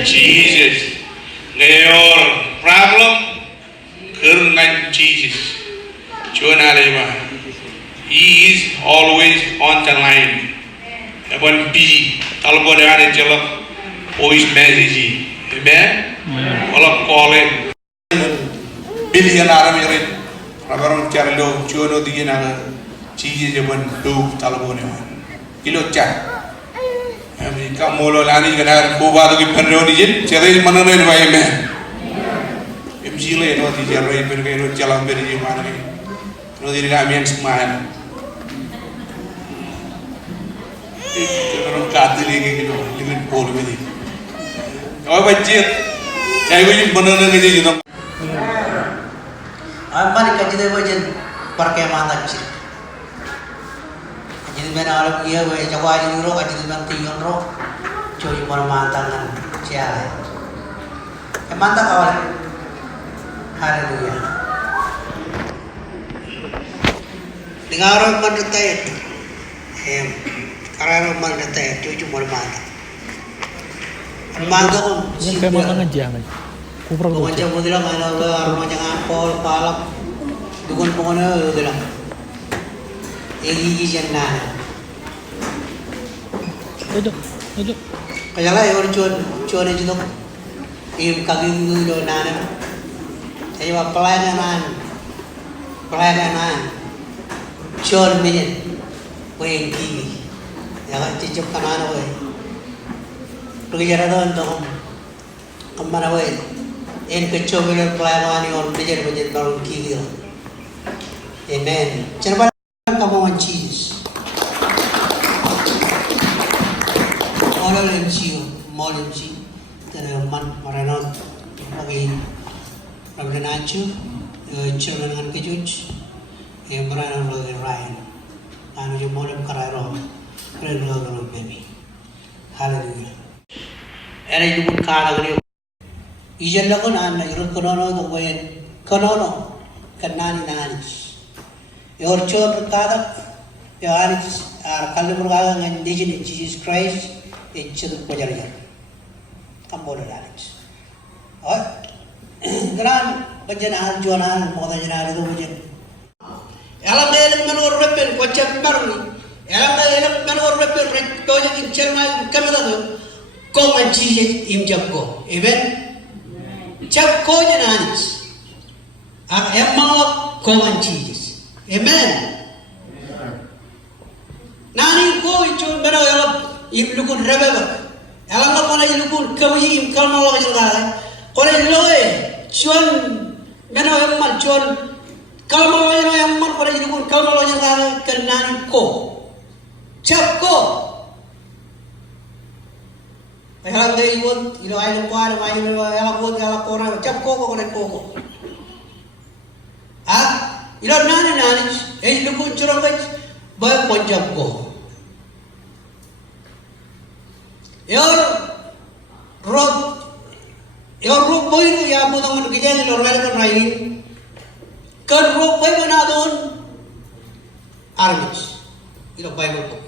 Jesus. Your problem, Kurnan Jesus. He is always on the line. When busy, Talbodare Jalap, always message. Amen? All of calling. Billion Arab, Rabaron Carlo, Chono Diana, Jesus, one, two, Talbodare. Kilo Jack. Kamolo lani kana kuba to kipenro dijin cere mana main vai me imjile no di jare per ke no jalan per di mana ni no di kami yang semua orang kati lagi gitu dengan pol begini kau baca saya begini mana lagi jadi dong apa ni kaji deh baca perke mana sih jadi mana orang dia baca coba jadi roh kaji dengan tinggal roh cuy mau mantangan siapa? Mantap awal. Haleluya. Dengar orang mendetai. Karena orang mendetai cuy mau mantap. Mantap pun. Ini kayak makan aja kan. Kuprak tu. Macam mana lah mana orang macam apol, palak, dukun pengono tu lah. Egi jenah. Duduk. Kaya lah orang cuan itu tu, im kaki dulu nana, saya pelayanan, cuan minyak, weng kiri, jangan cicip kanan weng, pergi jalan tu kemana weng, kecil minyak pelayanan ni orang minyak orang kiri, amen. Jangan kamu cheese. Moral MC, dan man maranot bagi Rabinancu, children and kids, maranot bagi Ryan, anu je moral kararo, kerana baby, haleluya. Era itu pun kala gini, ijen lagu nana, iru konono tu bayan, konono, kenani nanis, your children kada, your anis, kalau berkata dengan indigenous Jesus Christ. Itu pelajaran, kamu boleh laris. Oh, kerana penjenaan jualan, modal jenaan itu penjen. Alam dalam menurut repen, kocak baru ni. Alam dalam menurut repen, kocak incermai kamera tu, kau mencije imjabko, even jabko jenanis. Emang kau mencije, amen. Nani kau itu benar alam. Ilukun rebel, alam apa nak ilukun kawin kalma lagi juga. Orang loe, cuan, mana emman cuan, kalma lagi na emman orang ilukun kalma lagi juga. Kenan ko, cap ko. Alam deh ibu, ilo alam kuar, alam buat alam korang, cap ko ko korang ko. Ilo nani, ilukun curang guys, banyak pun cap ko. Yor Your rope boy no ya mo dong gijan lo rale kan rai. Kan rope boy na don armies. Ilo Bible book.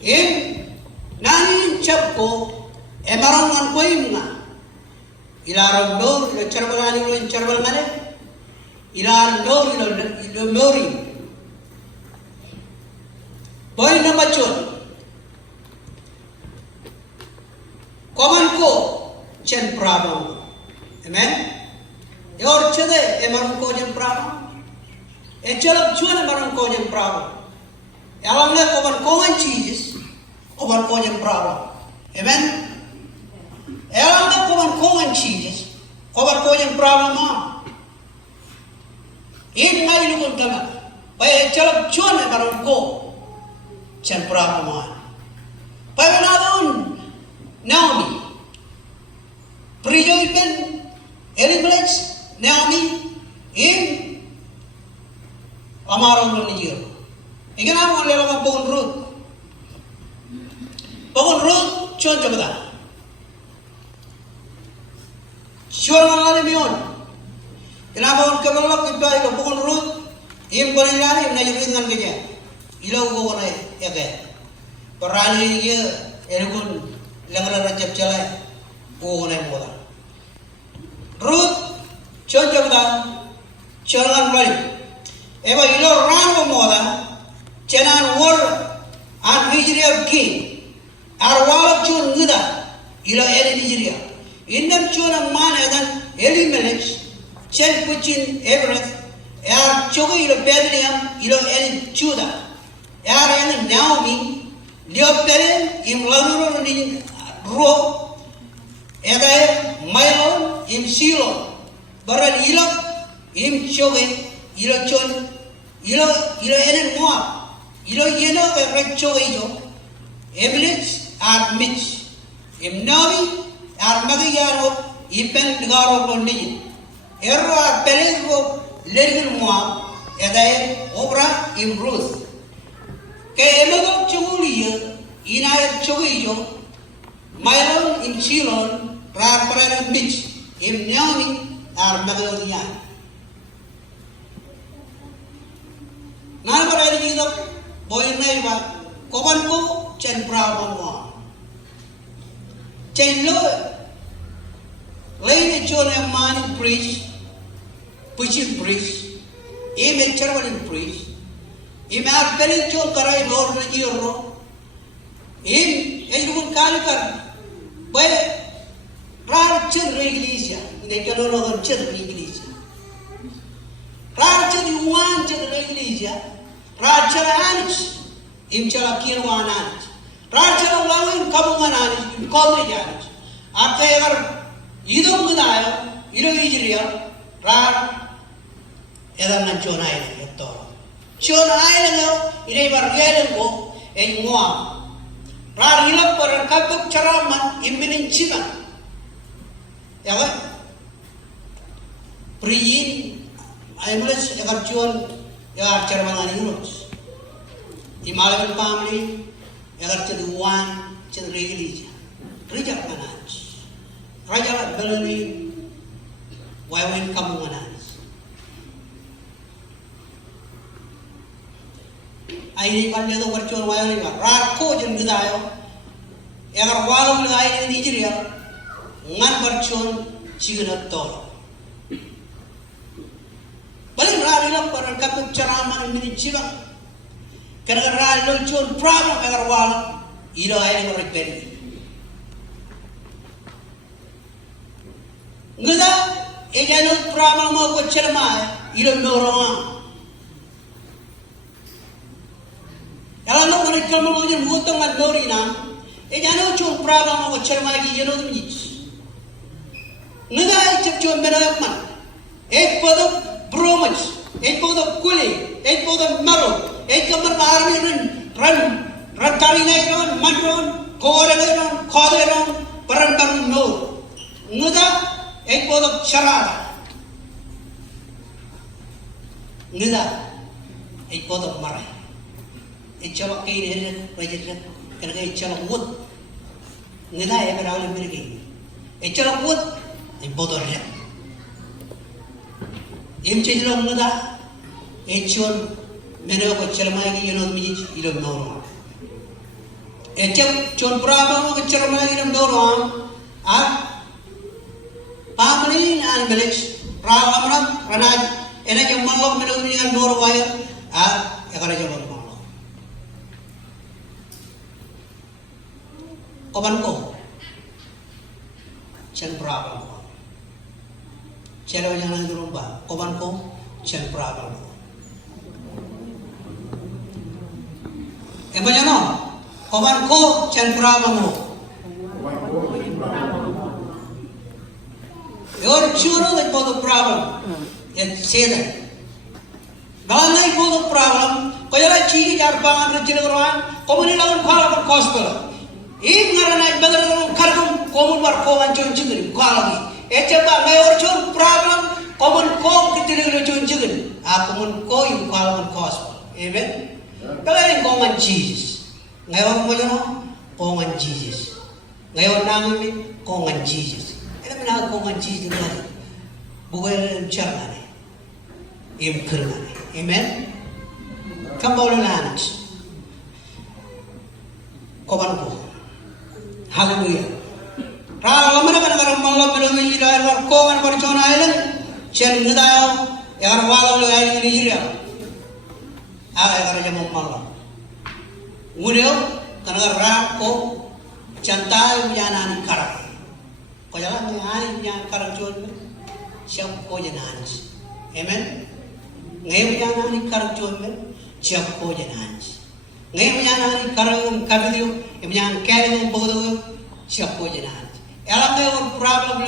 In nani chap ko emarang an koi mga. Ilaram do ilo charbal ilo charbal mane. Ilaram do ilo lori. Boy na machon. Koman ko chen problem. Amen. Yor chede emarang ko chen problem. E chalap chuan emarang ko chen problem. Yalang le koman ko an cheeses. Koman ko chen problem. Amen. Yalang le koman ko an cheeses. Koman ko chen problem ma. In ngai lukun tama. Pai chalap chuan emarang ko chen problem ma. Pai na don Naomi. Priyo ipen Elimelech Naomi in Amaron lo niyo. Ikan mo lelo ka Pokon Ruth. Pokon Ruth chon jabada. Sure mangalani miyon. Kenapa on kebalak ipa ilo Pokon Ruth im korilani na yukin ngan kanya. Ilaw ko na eke. Parali niya erukun langaran rajab chalay. Ko na mo da. Ruth chon jabada cholan bali. Eba ilo rango mo da. Chenan war an Nigeria king. Arwalak chon ngida ilo eri Nigeria. Indam chon man edan Elimelech chen puchin Everett. Yar chogo ilo Bethlehem ilo eri Judah. Yar ene Naomi lio peren im lanuro ni ro. Eda Mailon im Silo. Baran ilo im choge ilo chon ilo ene Moab. Ilo yeno re choge yo. Emelech ar Mitch. Im Naomi ar magiyano ipen ngaro bondiji. Erro ar pelego lergin Moab. Eda obra im Ruth. Ke emego choguliyo inayat choge yo. Mailon im Silon rar parang Mitch im Naomi ar magiyano. Nan parang dito boy na iba koban ko chen problem mo. Chen lo lay chon a man priest pushing priest im a traveling priest im ar peri chon karai lord na jiro im ejun kalikar boy rar chen iglesia ne kaloro chen iglesia rar chen yuan chen iglesia rar chen anis im chala kirwan anis rar chen lawin kabungan anis im college anis ate agar idong gunayo ilo ijiria rar edam nan chona ay to chona ay yo ire bar gelen ko en moa rar ilak par kabuk charaman iminin chiman yaga priyin aymulas agar chon yagar charaman ani ulos Imalagan family agar ceduan cedrigilija rejak manaj raja belani wawin kamu manaj aini pandya to warchon wawin ba rako jen gidayo agar walum ngai ni jiria ngan warchon chigna to balik ralilam par kapuk charaman mini chibang kadang-kadang lo chon problem agar wal ilo ay ni repent ngada ejano problem mo ko chelma ilo noroma yala no ko kelmo mo jin mutong at norina ejano chon problem mo ko chelma gi yeno dum ni ngada chep chon mena man ek podo bromach ek podo kuli ek podo maro एक कमर बाहर में रन तारी नहीं रन मन रन कोरे नहीं रन खादे रन परन परन नो मुदा एक बहुत शरारा मुदा एक बहुत मरा एक चलो कहीं नहीं रहे वजह से करके एक चलो मुद मुदा एक रावल मिल गई Echala put bodoh ya. Cejlo muda echon meno ko chelma gi yono mi ilo noro. Chon praba ko chelma gi noro a pamli an belech raamram ranaj ena jam malok meno mi an noro waya a ekara jam malok. Koban ko chen praba Celo jangan dirubah, koban ko chen praba. Eba jano, koban ko chen praba mo. Yor chuno de todo problem. It say that. Balai todo problem. Kaya la chigi jar pangan rechile korwan, komuni lagun khala par kospel. If ngarana badal lagun karkum komun war koban chon chigri kwalagi. Echaba mayor chon problem common ko kitile chon chigri. A common ko yung kwalagan kospel. Amen. Kaya kongan Jesus. Ngayon mo yun, kongan Jesus. Ngayon namin, kongan Jesus. Alam mo na kongan Jesus na buhay ng tiyan na im kırma. Amen. Kambawala na anak. Koban ko. Hallelujah. Rala mana kana kana mallam belum ila war kongan war chona island. Chen ngadayo yar wala lo ay Nigeria. Aga kana jamo mallam. Udio kana ra ko chantai bujana ni kara. Ko jala ni ani bujana kara chon siap ko janan. Amen. Ngai bujana ni kara chon siap ko janan. Ngai bujana ni kara kabidio bujana kere bodo siap ko janan. Elang ngayon problem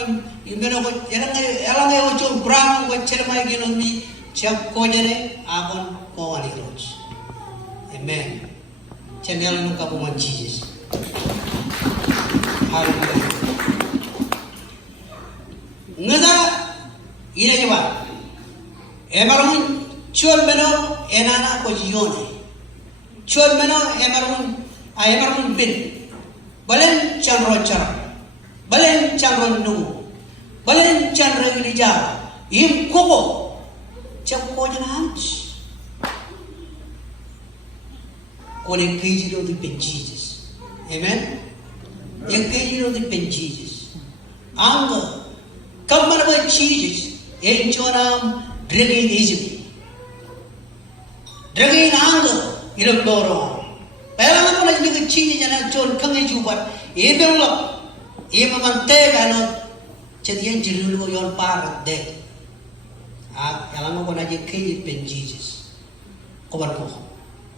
yung meron ko elang ngayon yung problem ko cermai ginon mi siap ko jane abon ko ani roch. Amen. Channel nung kabuman Jesus. Hallelujah. Ngada ina jaba. Emarun chol meno enana ko jione. Chol meno emarun bin. Balen chanro chara. Balen chanro nu. Balen chanro ilija. Im koko. Chap ko jana Oleh kejiro di pen Jesus. Amen. Yang kejiro di pen Jesus. Anga kamar ba Jesus yang chonam dragin Egypt. Dragin anga ilok doro. Pela ko na ni Jesus jana chon kangai jubar. Ebelok mante gano chedian jirul ko yon par de. Alam ko na je kejiro pen Jesus. Kobar ko.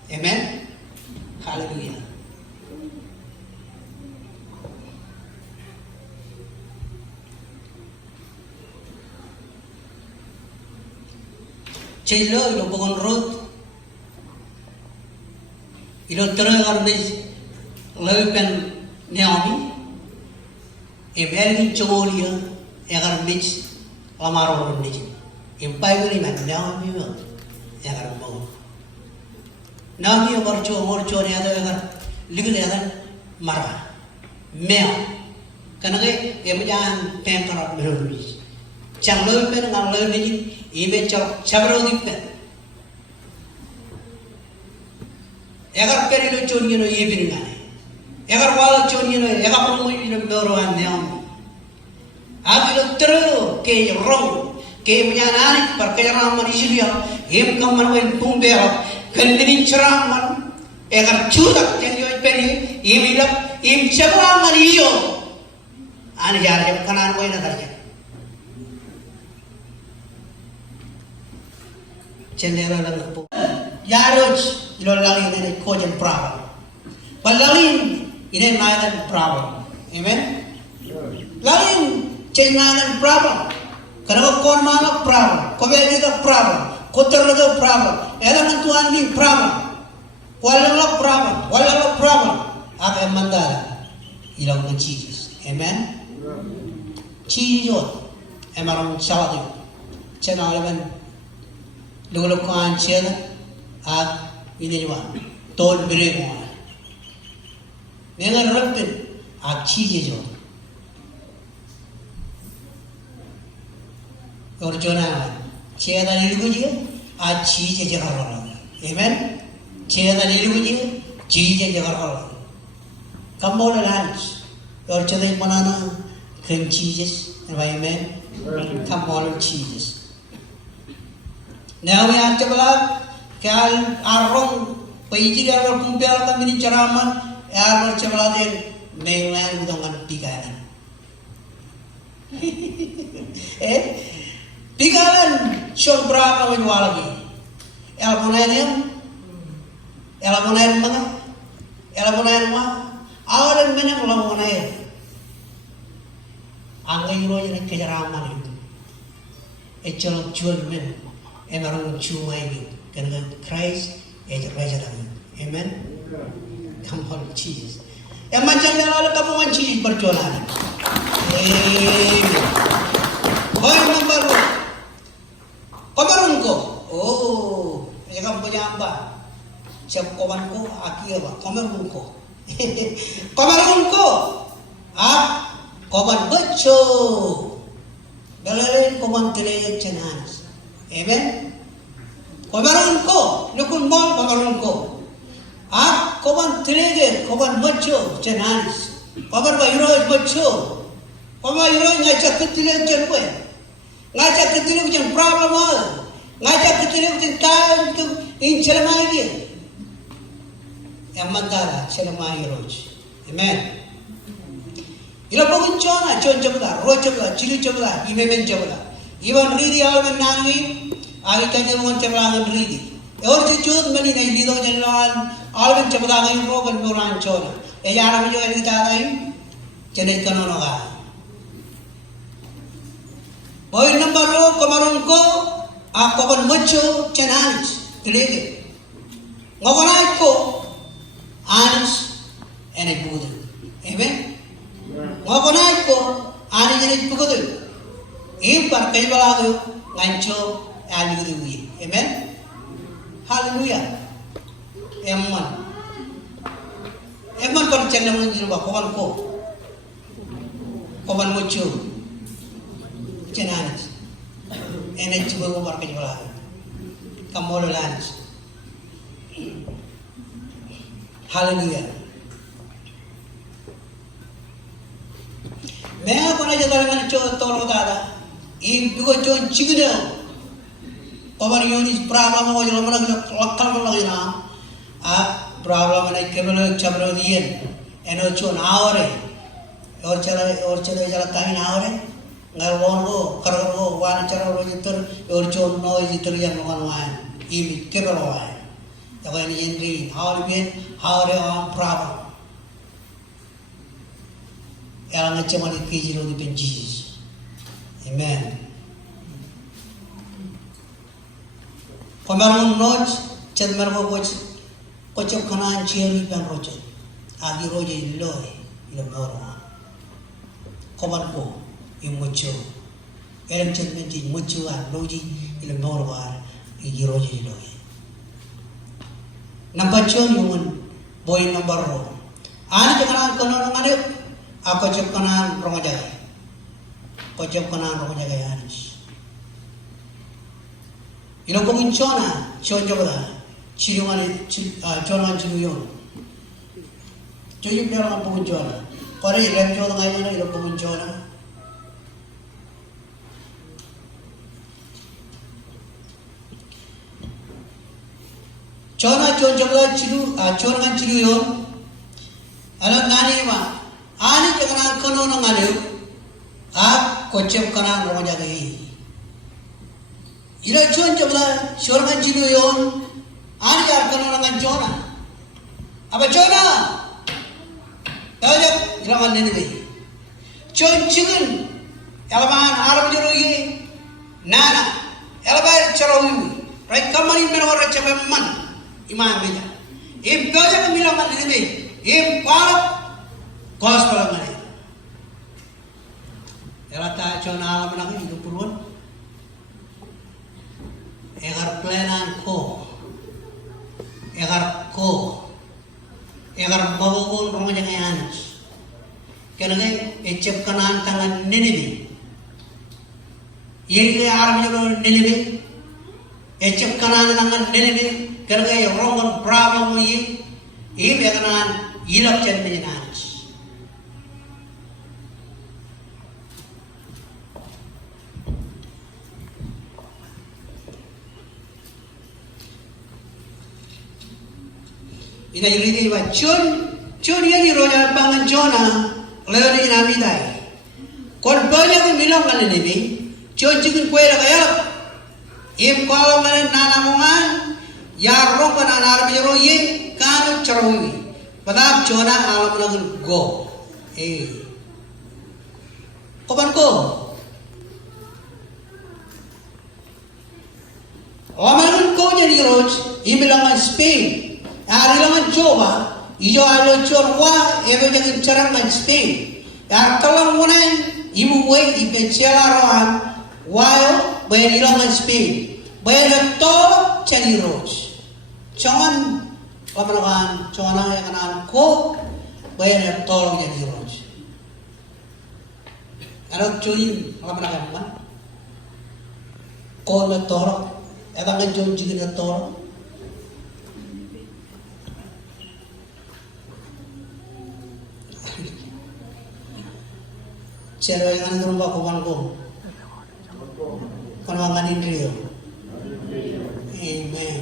Amen. Hallelujah. Chelo ilo pokon road. Ilo terang arnis leupen Naomi. Emerging cholia egar mitch lamaro niji. Bible man Naomi egar mo. Naomi orcho ne ada egar ligil egar mara. Meo. Kanage emujan pengkarap meruli. Chang leupen ngang leu niji. Ibe chabro dipe. Egar peri lo chongi no ibe ngane. Egar wala chongi no egar promo ibe doro aneom. Abi lo tero ke rong ke myanani par ke ram manishiya em kamar wen pumbe ha kandini chram man egar chudak jenyo peri ibe lap im chabra maniyo an jar jam kanan wen karja. Cendera lang po. Yaroj ilo lang ina ko jan problem. Balangin ina nadan problem. Amen. Langin cendera problem. Karena kon mana problem. Ko be ni problem. Ko terlo problem. Era nan tuan ni problem. Wala problem. Aka mandala ilo ng Jesus. Amen. Jesus. Emarang salati. Cendera Lolo kan chela at ini juga tol beri mua. Nengar rampin at chije jo. Yorjona, Chia the Liluji, a cheese general. Amen? Chia the Liluji, cheese general. Come on, lunch. Yorjona banana, cream cheeses, amen? Come on, cheeses. Now we are Tabala, Cal Arong, Paiji, our compare the mini Charaman, Air Chabala, mainland with on Big Island. Big Island, Sean Bravo and Wallaby. Elabonanium, Elabonanima, Elabonanima, our and Menamone. Anglo in a Kiraman, a child of children, and around two way, can Christ as a resident. Amen. Come on, cheese. And my general come on, cheese, but Jolan. Boy number one. Komerunko. Oh, yang punya apa? Siap komanko, aki apa? Komerunko. Komerunko. Ah, koman beco. Belalain koman telaya cenas. Amen. Komerunko, nukun mal komerunko. Ah, koman telaya, koman beco cenas. Koman bayuro beco. Koman bayuro ngajak telaya cenwe. Ngajak ketiga macam problem ngajak ketiga macam time tu inceramai dia yang mantara ceramai roj amen ila pun cona coba roj coba cili coba imemen coba iwan ridi alam nangi agi kanya mon coba ngan ridi और जो मनी नहीं ली दो जनवान आलम चबदा नहीं रोबन बुरान चोला ये यार में जो है दिखता है चने कनो Naga Boy number lo komaron ko ako ban mucho chananis tilege ngogonay ko anis ene budel amen ngogonay ko anis ene budel im par kay balado ngancho ali gudu wi amen hallelujah emman kon chenna mun jiru ba koman mucho Cenanis, enak juga mau pakai jualan, kamu lalas, haleluya. Mereka pernah jadi orang yang tolong ada, ini juga jual cigida, kawan Yunis problem mau jual mana kita lokal lagi na, problem mana kebel cabut dia, eno jual awalnya, orang jalan tahin awalnya. Ngalwongo, karwo, wan cara rojitur, urjon nojitur yang mengawan, ini keberlawan. Tapi ini jadi, how they on problem. Yang macam mana kejiro di bencis. Amen. Komaron noj, cendmer boboj, kocok kanan cieri dan rojen. Agi rojen loy, lemorong. Komanko. Mucho, eram cementi mucho an loji ilam norwar igiroji loy. Number 2 yung boy number 1. Ano jangan kono ngane ako jep kanan rongajay. Ko jep kanan rongajay anis. Ilo ko minchona chojo bala chirungane chona chiruyon. Joyo pero ang pumunchona. Kore ilam chona ngayon ilo ko minchona. Chona coba cilu, chona kan cilu yon. Alam nani ma, ani jangan kono nangaliu, kocep kana roja gay. Ila chona kan cilu yon, ani jangan kono nangan chona. Apa chona? Tahu tak? Jangan nene gay. Chon cigun, elaman Arab juru ye, nana, elaman cerawi, right? Kamari menawar cewek man. Iman beja. Im doja ko milaman ini. Im parok kos pala mane. Elata chona alam nang itu purun. Egar planan ko. Egar mabugun rumah jangan anas. Kenapa? Ecep kanan tangan nini. Yenge army Nineveh, Echep Kanan and Nineveh, Kerga, Roman, Bravo, ye, Evenan, Yilok Chenminans. Ina yuri wa chun yani roja pangan Jonah leoni na midai. Kon banyak ko milong kan ini, chun chikin kuela kaya. Im kalau mana nana mongan, ya rong kan anar biro ye kanu cerui. Padahal Jonah alam nagun go. Kapan ko? Omaran ko jadi roj, imilangan Spain. Arilangan coba, ijo alo corwa, ero jangan carangan Spain. Kalau mana ibu way ipecelaran, wayo bayarilangan Spain. Bayar tol cari roj. Jangan lamaran, jangan yang kanan ko bayar tol jadi roj. Kalau cuy lamaran kan, ko na tol, etang kan cuy juga na tol. Cero yang anu rumah kubanku, panwangan Indrio, amen.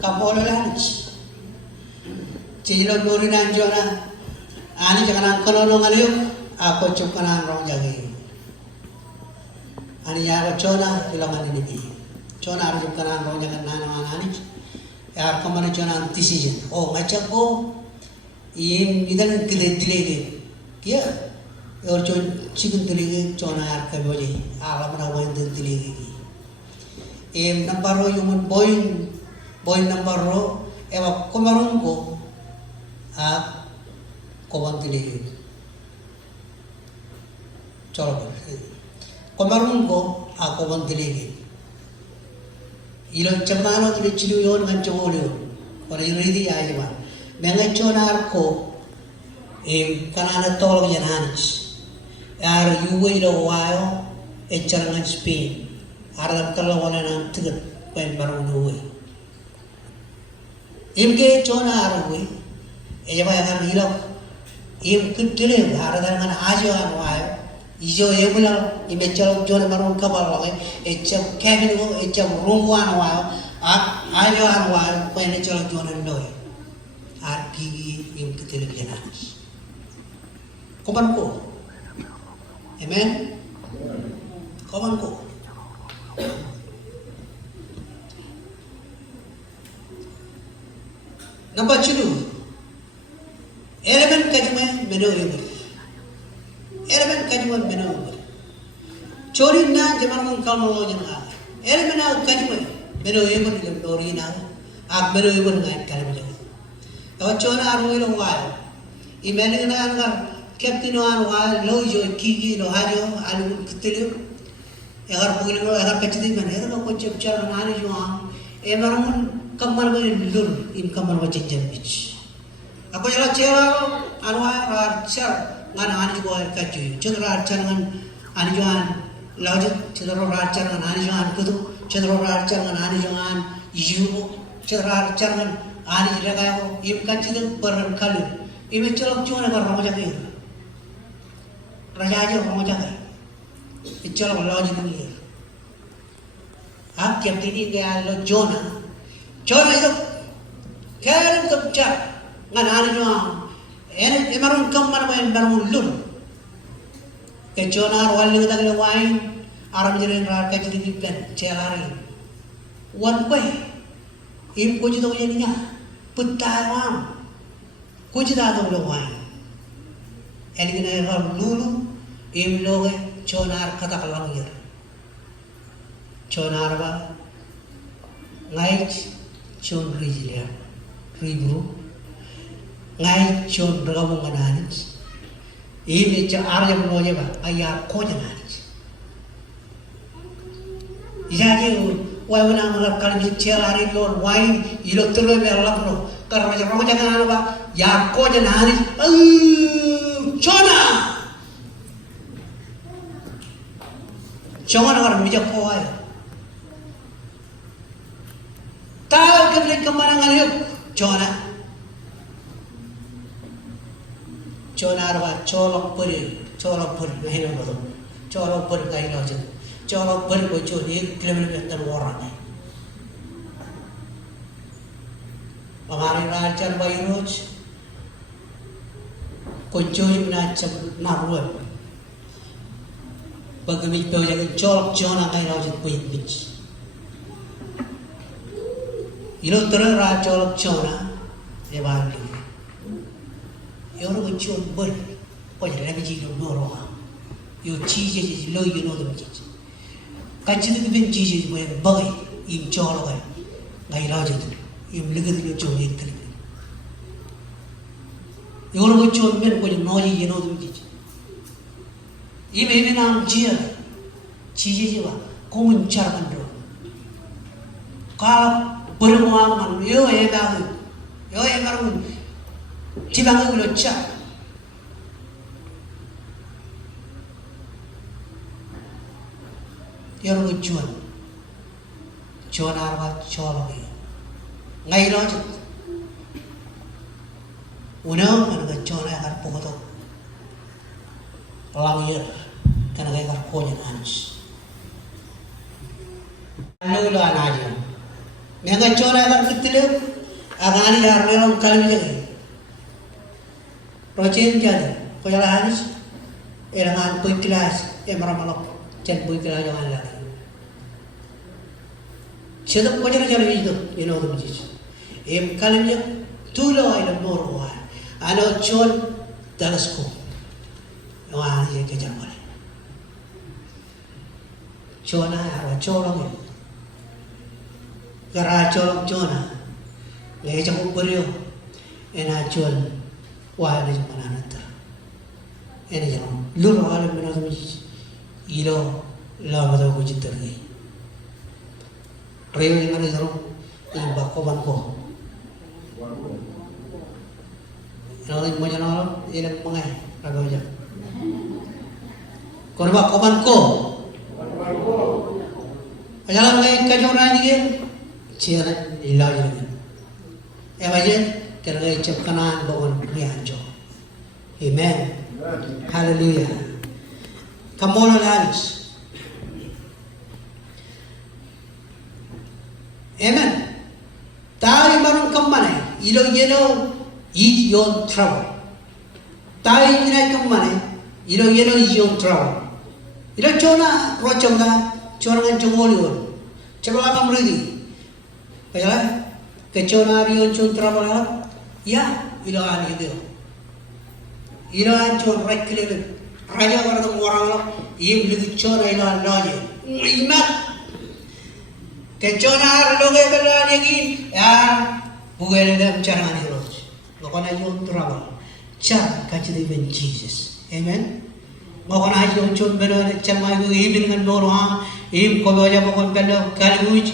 Kapol lunch, cilo duri nanjona, ani jangan angkolo ngaliu, aku cukup rong jagi. Ani ya cona bilangan ini, cona harus cukup rong jangan nana ani, ya kemana cona antisijen. Oh macam ini idan tidak. Ya, और जो चिकन दिलेगे चौनार का बोझे आला बना हुआ इंदर दिलेगे नंबर रो यूमन बोइंग नंबर रो एवं कुमारों को आप कोबन दिलेगे चलो कुमारों को आप कोबन दिलेगे इलों चमानो दिले चिलु योन kan चोलियो और ये दी आज बार मैं चौनार को kanana tol yanans ar yuwe lo wayo echarangan Spain aram talo wala nan tigat pen baru nuwe imke chona arwe ejaba yan hilok im kutile aradangan ajo an wayo ijo ebula imechalo jona baru kabal wala echam cabin go echam room wan wayo ajo an wayo pen echalo jona noy ar gigi im kutile yanans Kapan ko? Amen? Kapan ko? Number 2. Element kajme meno yuber. Element kajme meno yuber. Chori na jaman mong kalmo jana. Element na kajme meno yuber jam dori na. Ak meno yuber ngai kalmo jana. Tawa chona aru ilo wai. Imeni na angar Captain Wan lo jo kiki lo hajo alu kitelu agar pugil lo agar kacidi man agar ko chepchar nani jo emarun kamar ba lur im kamar ba jenjen bich ako jala chewa anwa archar ngan ani go kachu chedra archar ngan ani jo an laju chedra archar ngan ani jo an kudu chedra archar ngan ani jo an yu chedra archar ngan ani jaga im kachidi paran kalu im cholok chona gar rama jagi Raja aja orang macam ni, itu orang laju ni. Aku yang ini dia lo Jonah itu, keren tu cak, ngan hari Jonah, ini emarun kamar main bangun lur. Ke Jonah awal lu tak le wine, aram jadi rar kaji di plan, celari. One way, im kuji tu je ni nya, putar wam, kuji dah tu le wine. Ini kena orang lulu, im loge Jonah kata kalang yer. Jonah ba, ngai Jon rizliya, ribru, ngai Jon bergabung dengan Anis. Ini cak arya meloje ba, ayah ko dengan Anis. Jadi, wai wana malam kali bicara hari lor, wai ilok terlalu berlaku lo. Karena macam orang jangan apa ba, ya ko dengan Anis. Jonah Jangan bijak kuai. Tahu kebeli kemarangan hidup, jangan. Jangan arwah colok peri ngahilang betul. Colok peri ngahilang je. Colok peri bocor ni kelebihan dan orang. Pengaruh raja Bayroj, kunjung macam naruan. Bagaimana tahu jangan colok jangan ngahilang je punya bitch. Ilo terus raja colok jangan, dia balik. Orang macam ber, kau jadi lagi jitu dorong. You cheese low, you know the cheese. Kaji tu ben cheese boleh bagai, im colok kan, ngai raja tu, im legat lu colok itu. Orang macam ben kau jadi noji, you know the cheese. Ini nam jia, cheese je bah, kau mencar kan do. Kalau bermuang man, yo baru. Cibang aku lucah. Yang lucuan, cuan arwah colok ini, ngai lojut. Unang anak cuan akan pokok langir, karena ngai kar kojen anis. Lalu lo anaja, ngai cuan akan ketilup, akan ani arwah kalim jadi. Rojen jadi, kau jalan hanis, erangan puik kelas, meramalok, jangan puik kelas jangan lagi. Sedap kau jalan itu, you know the message. Kalimnya tulah ilam normal, ano cuan dalasku, wah ini kejar boleh. Cuan apa colong ini, kerana colong cuan, lagi campur beriu, enak cuan. Wah ini cuma nanti, ini jangan. Lulu alam mana tu ilo lama tu kucing tergay. Reo yang mana jarum, ini bakoban ko. Kalau macam mana, ini mengai, agak macam. Kau bakoban ko. Jangan mengai kajuran ni, ciara ilah jangan. Macam kerana ciptaan bawan rianjo. Amen. Hallelujah. Kamu lalas. Amen. Tahu marun kemana? Ilo is your trouble. Tahu ini kemana? Ilo is your trouble. Ilo cona rocongga, cona kan congolion. Coba kamu ready. Baiklah. Kecona rion cun trouble. Ya, ilaan itu. Ilaan cun reklimen. Raja orang orang im lagi cona ilaan lagi. Imat. Kecona loge belan lagi. Ya, bukan ada cara ni terus. Bukan aja trouble. Cara kacau dengan Jesus. Amen. Bukan aja cun belan cuma itu im dengan orang. Im kau aja bukan belan kaluj.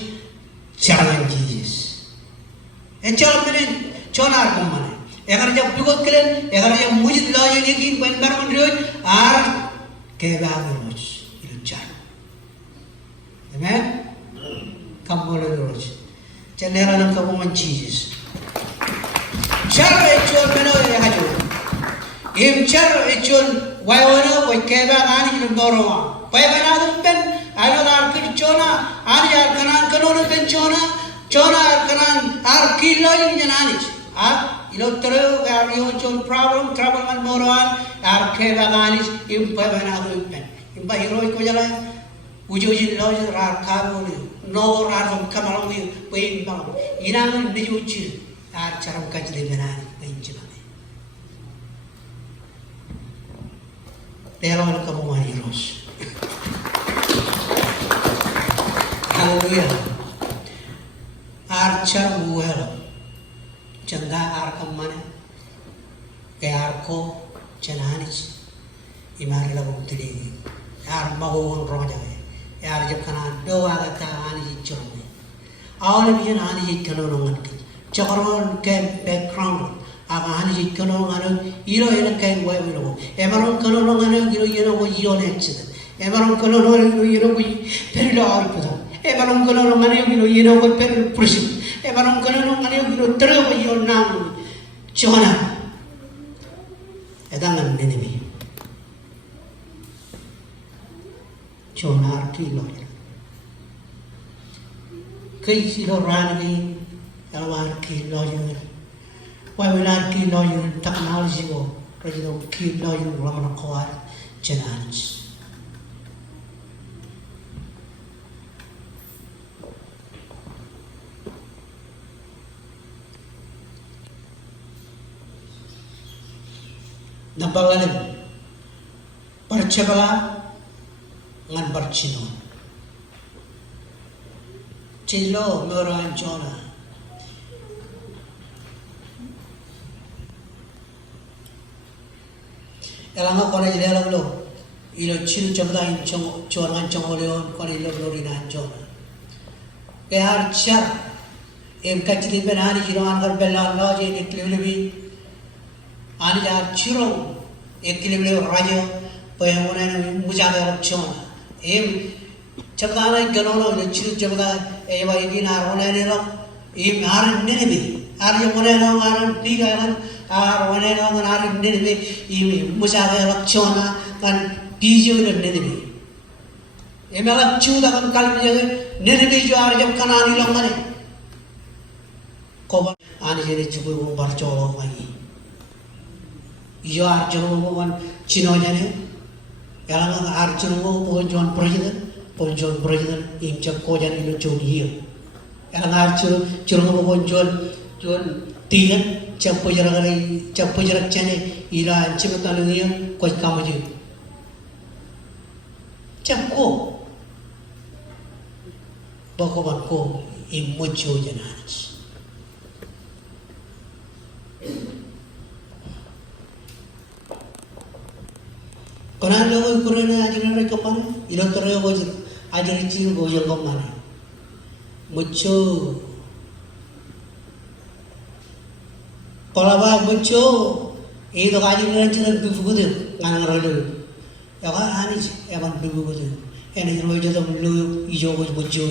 Cara dengan Jesus. Cara belan. Conar kemana? Agar jam juga keren, agar jam mujid lagi ni bain baru menurut, ar kebab terus itu jar. Amen. Kamu terus. Cenderung nak kamu mencis. Jar itu mana yang haju? Jar itu wayona, way kebab ani itu dorong. Way mana tu pen? Ayo dar kiri cona, ani ar kanan kanon pen cona kanan ar kilo ini jenanis. Ilo terus kami uncul problem man moran, kebaganis impai mana tu impen, impai hero ko jalan, uji loh rar kamu ni, no rar kamarong ni, pain bang, inang ni uji, cara kaji le mana, pain cuma. Terlalu kamu mah heroes. Hallelujah. Archer well. Canda arkam mana, kaya arko cananis, imari lagu tiri, ar mahuan roja, ar jab kanan doa kata anis cuma, awal biar anis kanon ngan, cakaron ke background, aga anis kanon ngan, iro kain way iro, emaron kanon ngan iro ko iro next, Emanong kono no yero ko pero lo arpuda. Emanong kono no ngani ko yero ko pero prusi. Emanong kono no ngani ko tere ko yon nam. Chona. Edangan Nineveh. Chona arki lo. Kai silo rani alwar ki lo yon. Why will I ki lo yon technology ko? Kasi do ki lo yon wala man ko ar challenge. Napagalan percabala ngan percino cilo meran Jona elanga kona jilelang lo ilo cilo cabda in chongan chongoleon kona ilo lorina Jona kehar char em kachili benani jiro angar bella lo je niklebi ani jar chiro ekilible rajo payamona mujaga chona em chabdana ganono le chiru chabda e wa igina rona ne lo em ar nenebi ar yomona no ar diga ar wana no ar nenebi em mujaga chona kan pijo le nenebi em ala chuda kan kalbi nenebi jo ar jam kanani lo mane ko ani jere chubu bar cholo mai Iyo arjun wan Cino jane, yalang arjun ponjon president imcak ko jan ilo jon hiyo. Yalang arjun ponjon tiga capo jarak jane ila cimatan hiyo ko kamu ju. Capko bakoban ko imujo janas. Konan logo kurena ajiran mereka mana? Ilo terus go ajiran cium go yang kau mana? Mucho. Kalau bah mucho, itu ajiran cium dubu tu, ngan ngaralu. Ya kan, ani, ya kan dubu tu. Ini kalau jadi lu ijo go mucho.